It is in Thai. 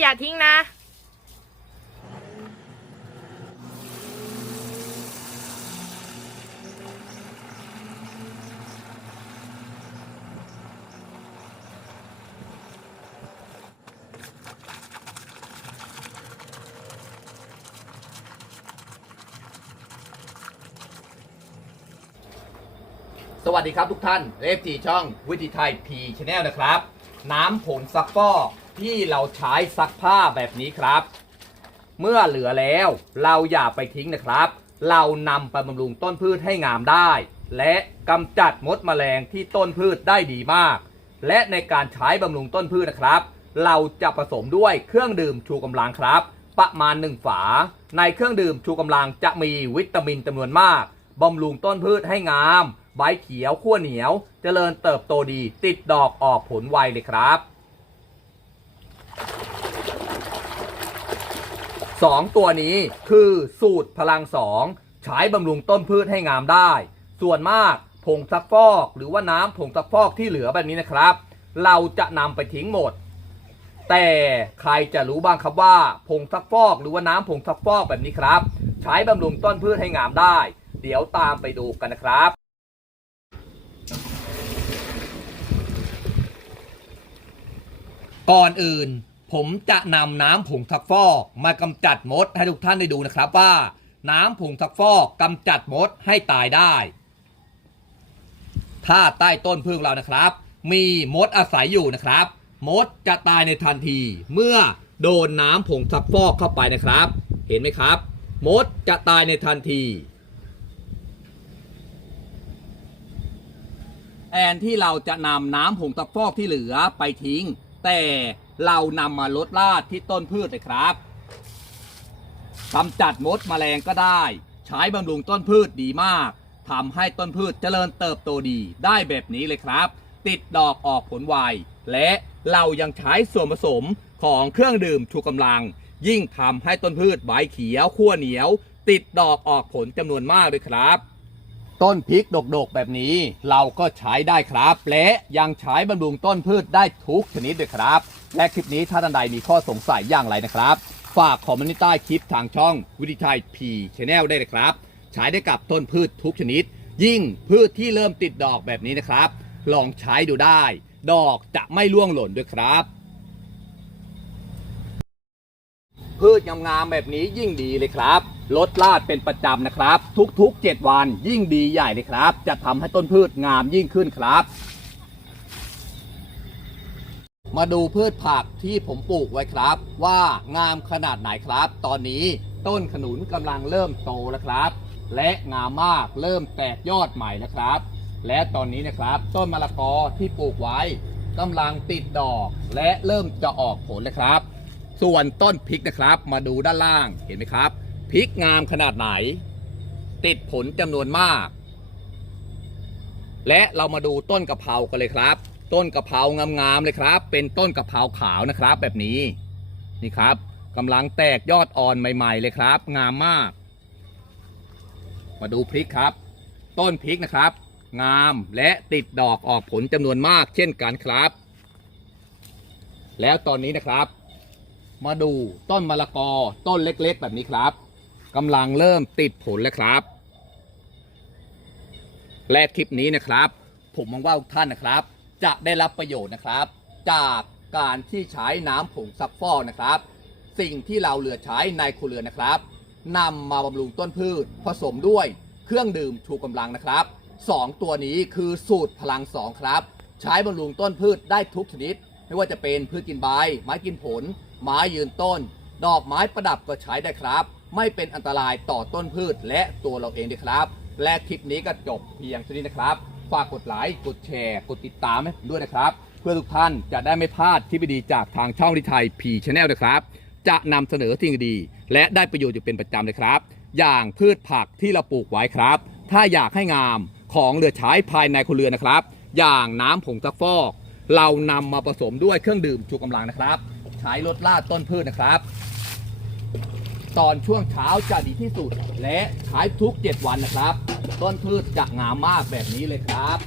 อย่าทิ้งนะสวัสดีครับทุกท่านเลฟจีช่องวิธีไทยพีชแนลนะครับ น้ำผงซักฟอก ที่เราใช้ซักผ้าแบบนี้ครับ เมื่อเหลือแล้วเราอย่าไปทิ้งนะครับ เรานำไปบำรุงต้นพืชให้งามได้ และกำจัดมดแมลงที่ต้นพืชได้ดีมาก และในการใช้บำรุงต้นพืชนะครับ เราจะผสมด้วยเครื่องดื่มชูกำลังครับ ประมาณหนึ่งฝา ในเครื่องดื่มชูกำลังจะมีวิตามินจำนวนมากบำรุงต้นพืชให้งามใบเขียวขั้วเหนียวเจริญเติบโตดี ติดดอกออกผลไวเลยครับ สองตัวนี้คือสูตรพลังสองใช้บำรุงต้นพืชให้งามได้ ส่วนมากผงซักฟอก หรือว่าน้ำผงซักฟอกที่เหลือแบบนี้นะครับ เราจะนำไปทิ้งหมด แต่ใครจะรู้บ้างครับว่าผงซักฟอก หรือว่าน้ำผงซักฟอกแบบนี้ครับ ใช้บำรุงต้นพืชให้งามได้ เดี๋ยวตามไปดูกันนะครับก่อนอื่น ผมจะนำน้ำผงซักฟอกมากำจัดมดให้ทุกท่านได้ดูนะครับว่า น้ำผงซักฟอกกำจัดมดให้ตายได้ ถ้าใต้ต้นพึ่งเรานะครับ มีมดอาศัยอยู่นะครับ มดจะตายในทันที เมื่อโดนน้ำผงซักฟอกเข้าไปนะครับ เห็นไหมครับ มดจะตายในทันทีแอนที่เราจะนำน้ำผงซักฟอกที่เหลือไปทิ้ง แต่ เรานำมาลดลาดที่ต้นพืชเลยครับกำจัดมดแมลงก็ได้ ใช้บำรุงต้นพืชดีมากทำให้ต้นพืชเจริญเติบโตดีได้แบบนี้เลยครับ ติดดอกออกผลไวและเรายังใช้ส่วนผสมของเครื่องดื่มชูกำลัง ยิ่งทำให้ต้นพืชใบเขียวขั้วเหนียว ติดดอกออกผลจำนวนมากเลยครับ ต้นพริกดกๆแบบนี้เราก็ใช้ได้ครับ และยังใช้บำรุงต้นพืชได้ทุกชนิดเลยครับ และคลิปนี้ถ้าท่านใดมีข้อสงสัยอย่างไรนะครับ ฝากคอมเมนต์ใต้คลิปทางช่องวิธีไทยพีชแนลได้เลยครับ ใช้ได้กับต้นพืชทุกชนิด ยิ่งพืชที่เริ่มติดดอกแบบนี้นะครับ ลองใช้ดูได้ ดอกจะไม่ร่วงหล่นด้วยครับ พืชงามๆแบบนี้ยิ่งดีเลยครับลดลาดเป็นประจำนะครับ ทุกๆ 7 วันยิ่งดีใหญ่เลยครับ จะทำให้ต้นพืชงามยิ่งขึ้นครับ มาดูพืชผักที่ผมปลูกไว้ครับ ว่างามขนาดไหนครับ ตอนนี้ต้นขนุนกำลังเริ่มโตแล้วครับ และงามมากเริ่มแตกยอดใหม่นะครับ และตอนนี้นะครับ ต้นมะละกอที่ปลูกไว้กำลังติดดอก และเริ่มจะออกผลแล้วครับ ส่วนต้นพริกนะครับ มาดูด้านล่างเห็นไหมครับพริกงามขนาดไหน ติดผลจำนวนมาก และเรามาดูต้นกะเพรากันเลยครับ ต้นกะเพรางามๆเลยครับ เป็นต้นกะเพราขาวนะครับ แบบนี้นี่ครับกำลังแตกยอดอ่อนใหม่ ๆ เลยครับ งามมาก มาดูพริกครับ ต้นพริกนะครับ งามและติดดอกออกผลจำนวนมาก เช่นกันครับ แล้วตอนนี้นะครับ มาดูต้นมะละกอต้นเล็กๆ แบบนี้ครับกำลังเริ่มติดผลแล้วครับและคลิปนี้นะครับ ผมมองว่าทุกท่านนะครับ จะได้รับประโยชน์นะครับ จากการที่ใช้น้ำผงซักฟอกนะครับ สิ่งที่เราเหลือใช้ในครัวเรือนนะครับนำมาบำรุงต้นพืช ผสมด้วยเครื่องดื่มชูกำลังนะครับสองตัวนี้คือสูตรพลังสองครับ ใช้บำรุงต้นพืชได้ทุกชนิด ไม่ว่าจะเป็นพืชกินใบ ไม้กินผล ไม้ยืนต้น ดอกไม้ประดับก็ใช้ได้ครับ ไม่เป็นอันตรายต่อต้นพืชและตัวเราเองด้วยครับ และคลิปนี้ก็จบเพียงเท่านี้นะครับ ฝากกดไลค์กดแชร์ กดติดตามให้ผมด้วยนะครับ เพื่อทุกท่านจะได้ไม่พลาดคลิปดีจากทางช่องทิไทยพีชแนลนะครับ จะนำเสนอสิ่งดี และได้ประโยชน์อยู่เป็นประจำเลยครับ อย่างพืชผักที่เราปลูกไว้ครับ ถ้าอยากให้งามของเหลือใช้ภายในครัวเรือนนะครับ อย่างน้ำผงซักฟอก เรานำมาผสมด้วยเครื่องดื่มชูกำลังนะครับ ใช้ลดล่าต้นพืชนะครับ ตอนช่วงเช้าจะดีที่สุด และขายทุก 7 วันนะครับ ต้นพืชจะงามมากแบบนี้เลยครับ